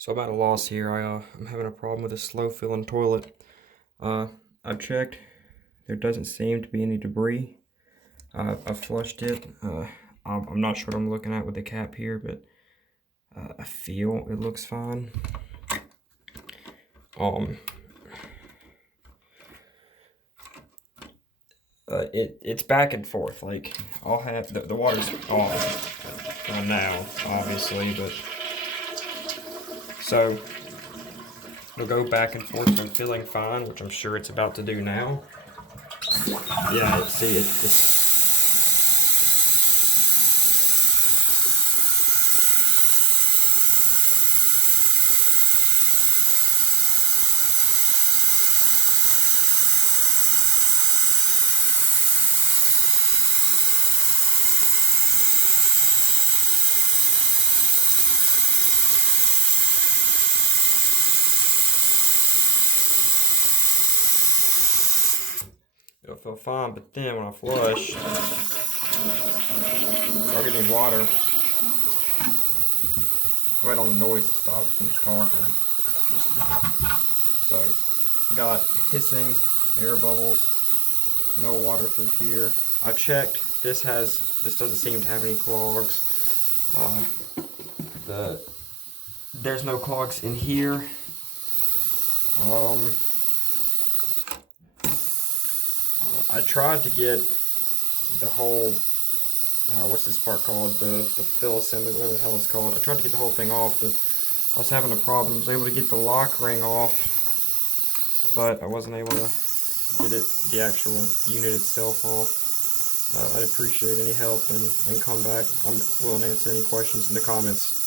So I'm at a loss here. I'm having a problem with a slow filling toilet. I've checked. There doesn't seem to be any debris. I flushed it. I'm not sure what I'm looking at with the cap here, but I feel it looks fine. Um, it's back and forth. Like I'll have the water's off now, obviously, but so it'll go back and forth from filling fine, which I'm sure it's about to do now. Yeah, see, it's it'll feel fine, but then when I flush, I'll get any water. Wait on the noise to stop and finish talking. So, got hissing air bubbles, no water through here. I checked. This doesn't seem to have any clogs. There's no clogs in here. I tried to get the whole what's this part called? The fill assembly, whatever the hell it's called. I tried to get the whole thing off, but I was having a problem. I was able to get the lock ring off, but I wasn't able to get the actual unit itself off. I'd appreciate any help and come back. I'm willing to answer any questions in the comments.